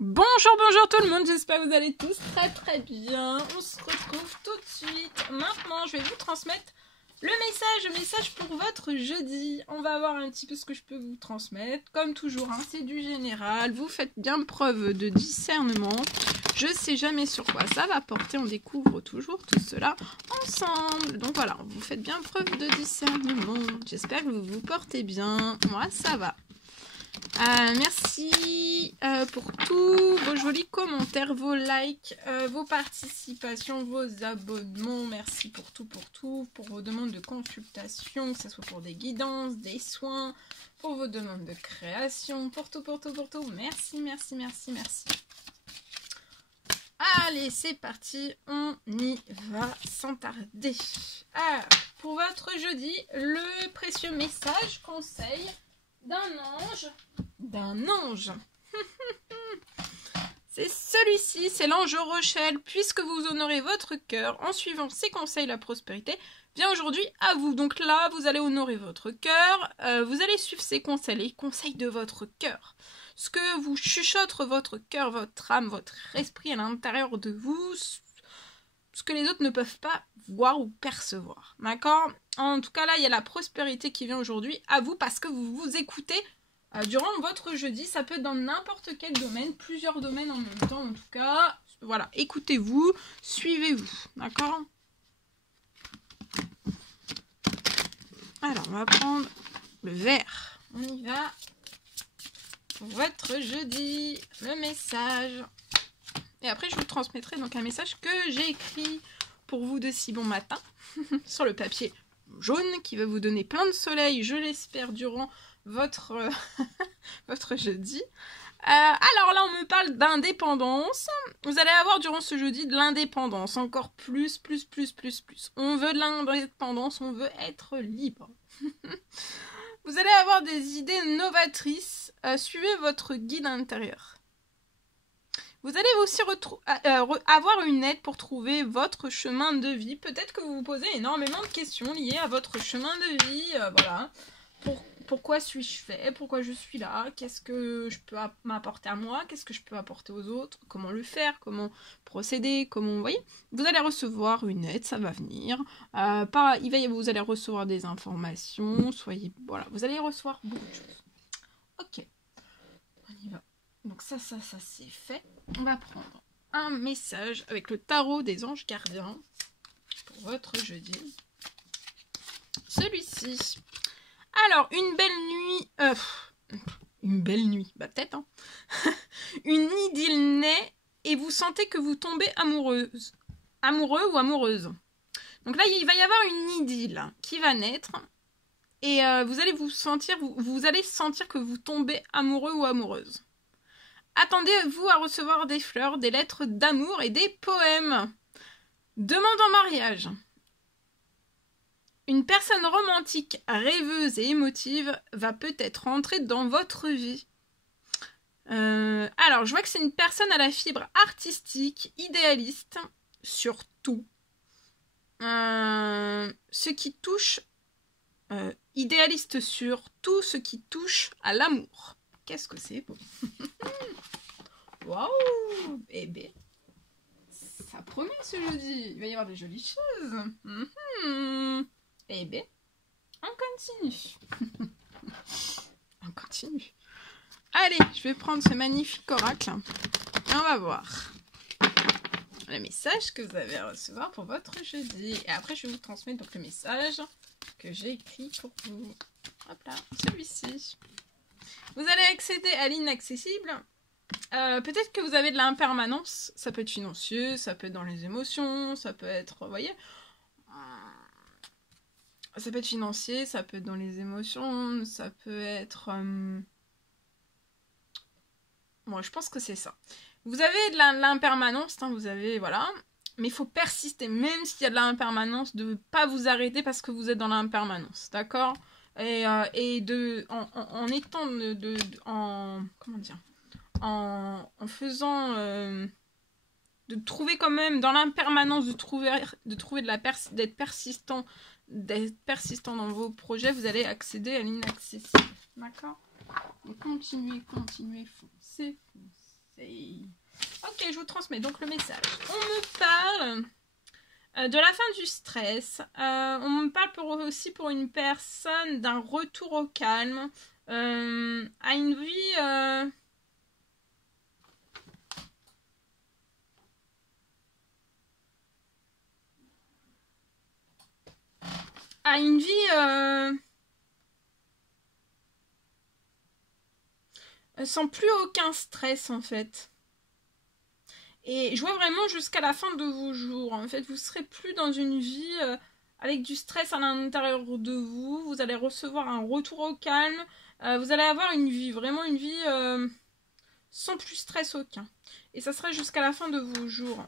Bonjour, bonjour tout le monde, j'espère que vous allez tous très bien. On se retrouve tout de suite. Maintenant, je vais vous transmettre le message pour votre jeudi. On va voir un petit peu ce que je peux vous transmettre. Comme toujours, hein, c'est du général. Vous faites bien preuve de discernement. Je sais jamais sur quoi ça va porter. On découvre toujours tout cela ensemble. Donc voilà, vous faites bien preuve de discernement. J'espère que vous vous portez bien. Moi, ça va. Merci pour tous vos jolis commentaires, vos likes, vos participations, vos abonnements. Merci pour tout, pour vos demandes de consultation, que ce soit pour des guidances, des soins, pour vos demandes de création, pour tout. Merci. Allez, c'est parti, on y va sans tarder. Alors, pour votre jeudi, le précieux message, conseil d'un ange. C'est celui-ci, c'est l'ange Rochelle. Puisque vous honorez votre cœur en suivant ses conseils, la prospérité vient aujourd'hui à vous. Donc là, vous allez honorer votre cœur, vous allez suivre ses conseils, les conseils de votre cœur. Ce que vous chuchote votre cœur, votre âme, votre esprit à l'intérieur de vous, ce que les autres ne peuvent pas voir ou percevoir. D'accord ? En tout cas, là, il y a la prospérité qui vient aujourd'hui à vous parce que vous vous écoutez durant votre jeudi. Ça peut être dans n'importe quel domaine, plusieurs domaines en même temps. En tout cas, voilà, écoutez-vous, suivez-vous. D'accord ? Alors, on va prendre le vert. On y va. Pour votre jeudi, le message. Et après, je vous transmettrai donc un message que j'ai écrit pour vous de si bon matin sur le papier jaune qui va vous donner plein de soleil, je l'espère, durant votre, votre jeudi. Alors là, on me parle d'indépendance. Vous allez avoir durant ce jeudi de l'indépendance, encore plus. On veut de l'indépendance, on veut être libre. Vous allez avoir des idées novatrices. Suivez votre guide intérieur. Vous allez aussi avoir une aide pour trouver votre chemin de vie. Peut-être que vous vous posez énormément de questions liées à votre chemin de vie. Voilà. Pourquoi suis-je fait? Pourquoi je suis là? Qu'est-ce que je peux m'apporter à moi? Qu'est-ce que je peux apporter aux autres? Comment le faire? Comment procéder? Vous voyez? Vous allez recevoir une aide, ça va venir. Vous allez recevoir des informations. Voilà, vous allez recevoir beaucoup de choses. Ok. On y va. Donc ça c'est fait. On va prendre un message avec le tarot des anges gardiens pour votre jeudi. Celui-ci. Alors, une belle nuit, bah peut-être, hein. Une idylle naît et vous sentez que vous tombez amoureux ou amoureuse. Donc là, il va y avoir une idylle qui va naître et vous allez vous allez sentir que vous tombez amoureux ou amoureuse. Attendez-vous à recevoir des fleurs, des lettres d'amour et des poèmes. Demande en mariage. Une personne romantique, rêveuse et émotive va peut-être rentrer dans votre vie. Alors, je vois que c'est une personne à la fibre artistique, idéaliste, surtout. Ce qui touche... idéaliste sur tout ce qui touche à l'amour. Qu'est-ce que c'est beau. Waouh! Eh bien, ça promet ce jeudi. Il va y avoir de jolies choses. Eh bien, on continue. On continue. Allez, je vais prendre ce magnifique oracle. Et on va voir le message que vous avez à recevoir pour votre jeudi. Et après, je vais vous transmettre donc le message que j'ai écrit pour vous. Hop là, celui-ci. Vous allez accéder à l'inaccessible. Peut-être que vous avez de l'impermanence. Ça peut être financier, ça peut être dans les émotions, ça peut être, vous voyez, ça peut être financier, ça peut être dans les émotions, ça peut être... Bon, je pense que c'est ça. Vous avez de l'impermanence, hein, vous avez, voilà, mais il faut persister, même s'il y a de l'impermanence, de ne pas vous arrêter parce que vous êtes dans l'impermanence, d'accord? Et en étant comment dire, en faisant de trouver quand même dans l'impermanence, d'être persistant dans vos projets, vous allez accéder à l'inaccessible, d'accord? Donc continuez, foncez. Ok, je vous transmets donc le message. On me parle de la fin du stress. On me parle aussi pour une personne d'un retour au calme, à une vie... à une vie sans plus aucun stress en fait. Et je vois vraiment jusqu'à la fin de vos jours. En fait, vous serez plus dans une vie avec du stress à l'intérieur de vous. Vous allez recevoir un retour au calme. Vous allez avoir une vie, vraiment une vie sans plus stress aucun. Et ça sera jusqu'à la fin de vos jours.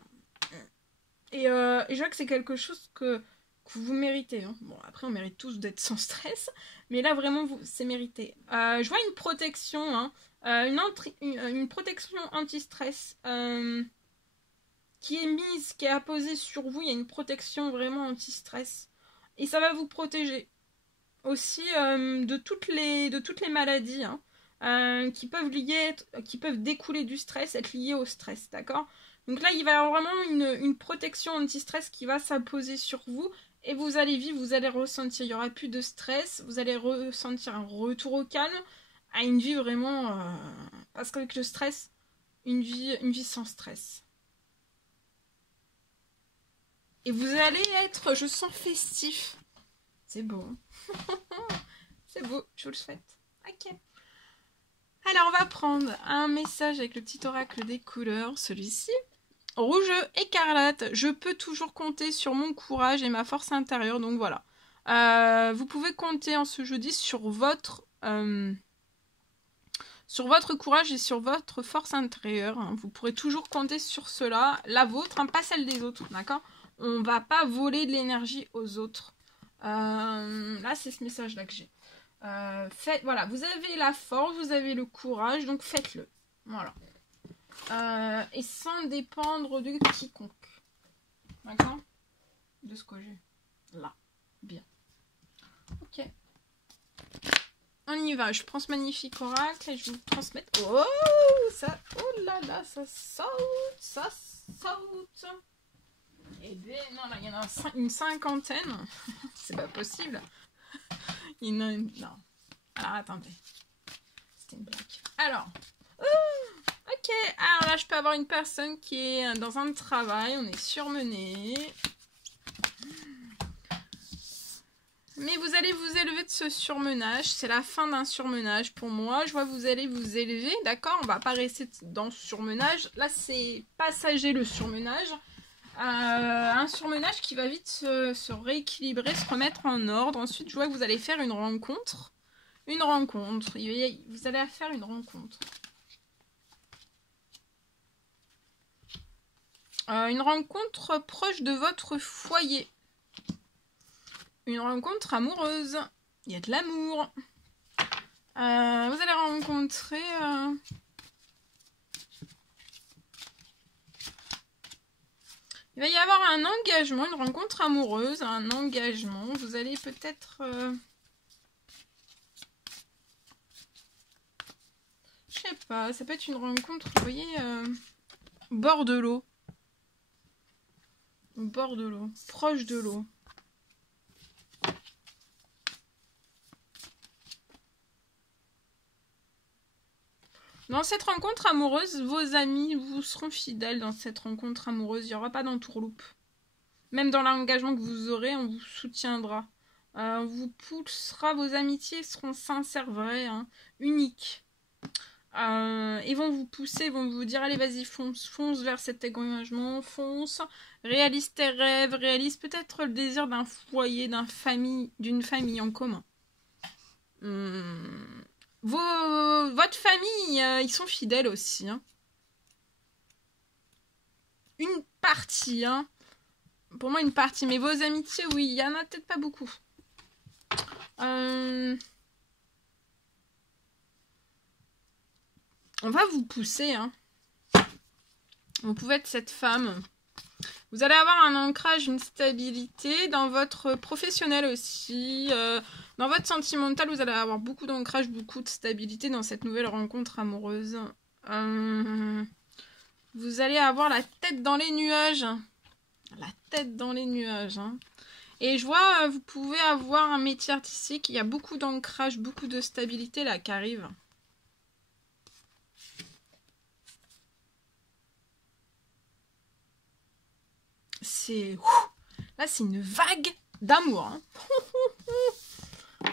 Et je vois que c'est quelque chose que vous méritez. Hein. Bon, après, on mérite tous d'être sans stress. Mais là, vraiment, c'est mérité. Je vois une protection, hein, une protection anti-stress qui est mise, qui est apposée sur vous. Il y a une protection vraiment anti-stress. Et ça va vous protéger aussi de toutes les maladies hein, qui peuvent découler du stress, être liées au stress, d'accord ? Donc là, il va y avoir vraiment une protection anti-stress qui va s'apposer sur vous et vous allez vivre, vous allez ressentir, il n'y aura plus de stress, vous allez ressentir un retour au calme, à une vie vraiment... parce qu'avec le stress, une vie sans stress. Et vous allez être, je sens, festif. C'est beau. C'est beau, je vous le souhaite. Ok. Alors, on va prendre un message avec le petit oracle des couleurs, celui-ci. Rouge écarlate, je peux toujours compter sur mon courage et ma force intérieure, donc voilà. Vous pouvez compter en ce jeudi sur votre courage et sur votre force intérieure. Hein. Vous pourrez toujours compter sur cela, la vôtre, hein, pas celle des autres, d'accord ? On va pas voler de l'énergie aux autres. Là, c'est ce message-là que j'ai. Voilà, vous avez la force, vous avez le courage, donc faites-le. Voilà. Et sans dépendre de quiconque. D'accord ? De ce que j'ai. Là. Bien. Ok. On y va. Je prends ce magnifique oracle et je vous le transmets. Oh, oh là là, ça saute. Ça saute. Et bien, non, là, il y en a une cinquantaine. C'est pas possible. Il y en a une... Non. Alors, attendez. C'était une blague. Alors. Ok. Alors là, je peux avoir une personne qui est dans un travail. On est surmené. Mais vous allez vous élever de ce surmenage. C'est la fin d'un surmenage pour moi. Je vois que vous allez vous élever. D'accord ? On va pas rester dans ce surmenage. Là, c'est passager le surmenage. Un surmenage qui va vite se rééquilibrer, se remettre en ordre. Ensuite, je vois que vous allez faire une rencontre. Une rencontre. Vous allez faire une rencontre. Une rencontre proche de votre foyer. Une rencontre amoureuse. Il y a de l'amour. Vous allez rencontrer... Il va y avoir un engagement, une rencontre amoureuse, un engagement. Vous allez peut-être... Je sais pas, ça peut être une rencontre, vous voyez, au bord de l'eau. Au bord de l'eau, proche de l'eau. Dans cette rencontre amoureuse, vos amis vous seront fidèles dans cette rencontre amoureuse. Il n'y aura pas d'entourloupe. Même dans l'engagement que vous aurez, on vous soutiendra. On vous poussera, vos amitiés seront sincères, vraies, hein, uniques. Ils vont vous pousser, ils vont vous dire allez vas-y fonce vers cet engagement, fonce, réalise tes rêves, réalise peut-être le désir d'un foyer, d'une famille en commun. Votre famille, ils sont fidèles aussi. Hein. Une partie, hein. Pour moi une partie, mais vos amitiés, oui, il y en a peut-être pas beaucoup. On va vous pousser, hein. Vous pouvez être cette femme. Vous allez avoir un ancrage, une stabilité dans votre professionnel aussi. Dans votre sentimental, vous allez avoir beaucoup d'ancrage, beaucoup de stabilité dans cette nouvelle rencontre amoureuse. Vous allez avoir la tête dans les nuages. La tête dans les nuages. Hein. Et je vois, vous pouvez avoir un métier artistique. Il y a beaucoup d'ancrage, beaucoup de stabilité là qui arrive. C'est... Là, c'est une vague d'amour. Hein.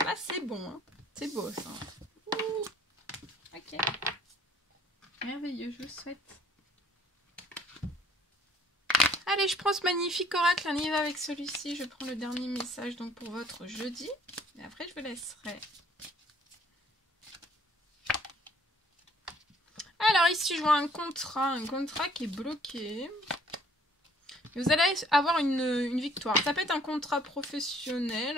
Là, c'est bon. Hein. C'est beau, ça. Ok. Merveilleux, je vous souhaite. Allez, je prends ce magnifique oracle. On y va avec celui-ci. Je prends le dernier message donc pour votre jeudi. Et après, je vous laisserai. Alors, ici, je vois un contrat qui est bloqué. Vous allez avoir une victoire. Ça peut être un contrat professionnel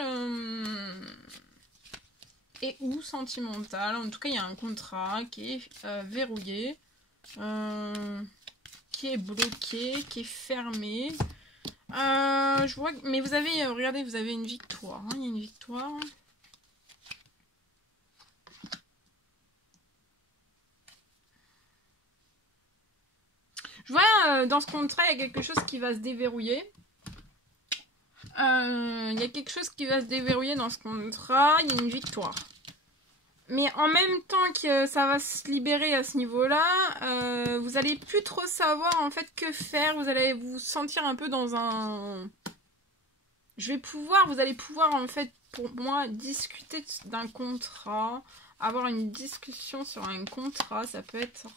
et ou sentimental. En tout cas, il y a un contrat qui est verrouillé, qui est bloqué, qui est fermé. Je vois, mais vous avez, regardez, vous avez une victoire. Hein, il y a une victoire. Je vois dans ce contrat, il y a quelque chose qui va se déverrouiller. Il y a quelque chose qui va se déverrouiller dans ce contrat. Il y a une victoire. Mais en même temps que ça va se libérer à ce niveau-là, vous allez plus trop savoir en fait que faire. Vous allez vous sentir un peu dans un... vous allez pouvoir en fait, pour moi, discuter d'un contrat, avoir une discussion sur un contrat. Ça peut être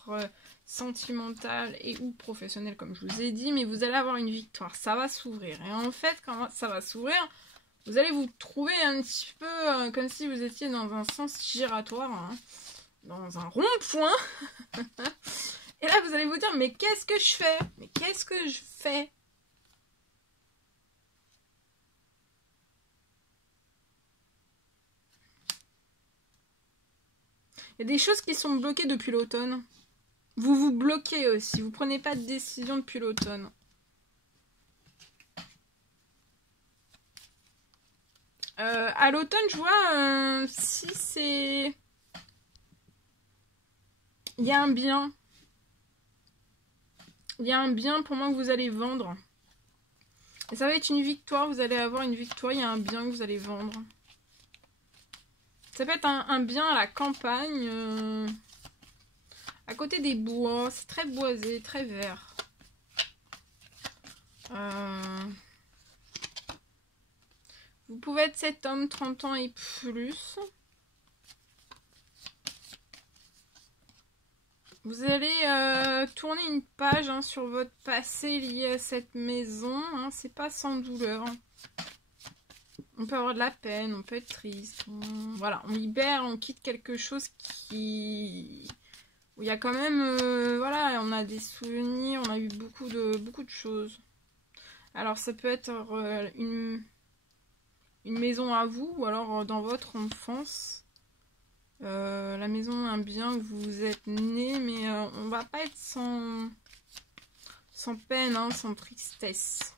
sentimental et ou professionnel comme je vous ai dit, mais vous allez avoir une victoire. Ça va s'ouvrir. Et en fait, quand ça va s'ouvrir... Vous allez vous trouver un petit peu comme si vous étiez dans un sens giratoire, hein, dans un rond-point. Et là, vous allez vous dire, mais qu'est-ce que je fais? Mais qu'est-ce que je fais? Il y a des choses qui sont bloquées depuis l'automne. Vous vous bloquez aussi, vous prenez pas de décision depuis l'automne. À l'automne, je vois si c'est... Il y a un bien. Il y a un bien pour moi que vous allez vendre. Et ça va être une victoire, vous allez avoir une victoire, il y a un bien que vous allez vendre. Ça peut être un bien à la campagne, à côté des bois, c'est très boisé, très vert. Vous pouvez être cet homme, 30 ans et plus. Vous allez tourner une page hein, sur votre passé lié à cette maison. Hein, c'est pas sans douleur. On peut avoir de la peine, on peut être triste. Voilà, on libère, on quitte quelque chose qui... Où il y a quand même... voilà, on a des souvenirs, on a eu beaucoup de choses. Alors ça peut être une maison à vous, ou alors dans votre enfance. La maison, un bien où vous êtes né, mais on va pas être sans peine, hein, sans tristesse.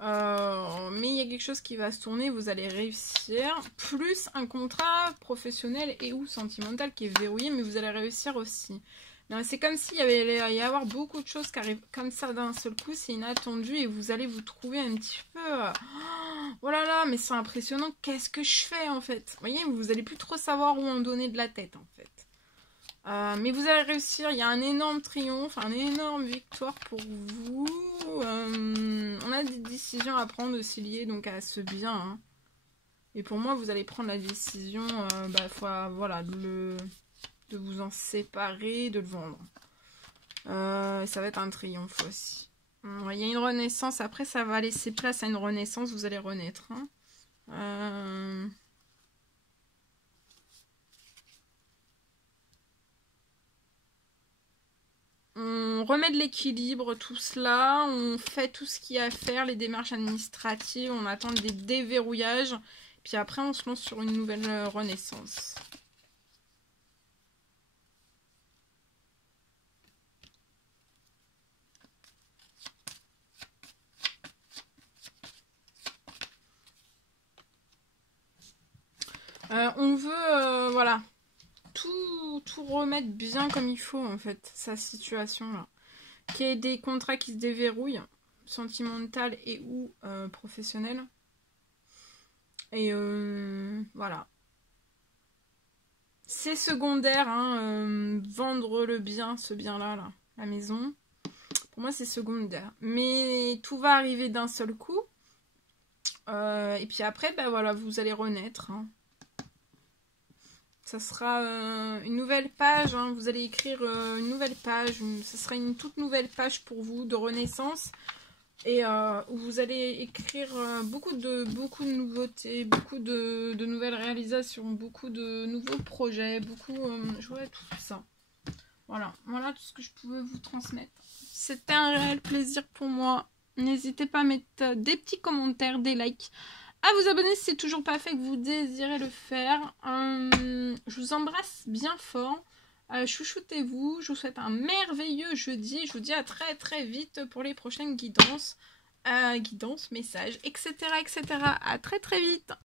Mais il y a quelque chose qui va se tourner, vous allez réussir. Plus un contrat professionnel et ou sentimental qui est verrouillé, mais vous allez réussir aussi. C'est comme s'il y allait y avoir beaucoup de choses qui arrivent comme ça d'un seul coup, c'est inattendu et vous allez vous trouver un petit peu... oh là là, mais c'est impressionnant, qu'est-ce que je fais en fait? Vous voyez, vous allez plus trop savoir où en donner de la tête en fait. Mais vous allez réussir, il y a un énorme triomphe, une énorme victoire pour vous. On a des décisions à prendre aussi liées donc à ce bien. Hein. Et pour moi, vous allez prendre la décision, voilà, de vous en séparer, de le vendre. Ça va être un triomphe aussi. Il y a une renaissance, après ça va laisser place à une renaissance, vous allez renaître. Hein. On remet de l'équilibre, tout cela, on fait tout ce qu'il y a à faire, les démarches administratives, on attend des déverrouillages, puis après on se lance sur une nouvelle renaissance. On veut, voilà, tout remettre bien comme il faut, en fait, sa situation, là. qu'il y ait des contrats qui se déverrouillent, sentimental et ou professionnel. Et voilà. C'est secondaire, hein, vendre le bien, ce bien-là, là, la maison. Pour moi, c'est secondaire. Mais tout va arriver d'un seul coup. Et puis après, ben voilà, vous allez renaître. Hein. Ça sera une nouvelle page. Hein. Vous allez écrire une nouvelle page. Ça sera une toute nouvelle page pour vous de renaissance. Et où vous allez écrire beaucoup de nouveautés, beaucoup de nouvelles réalisations, beaucoup de nouveaux projets, je vois tout ça. Voilà tout ce que je pouvais vous transmettre. C'était un réel plaisir pour moi. N'hésitez pas à mettre des petits commentaires, des likes, à vous abonner si c'est toujours pas fait que vous désirez le faire. Je vous embrasse bien fort. Chouchoutez-vous. Je vous souhaite un merveilleux jeudi. Je vous dis à très très vite pour les prochaines guidances, messages, etc. À très très vite.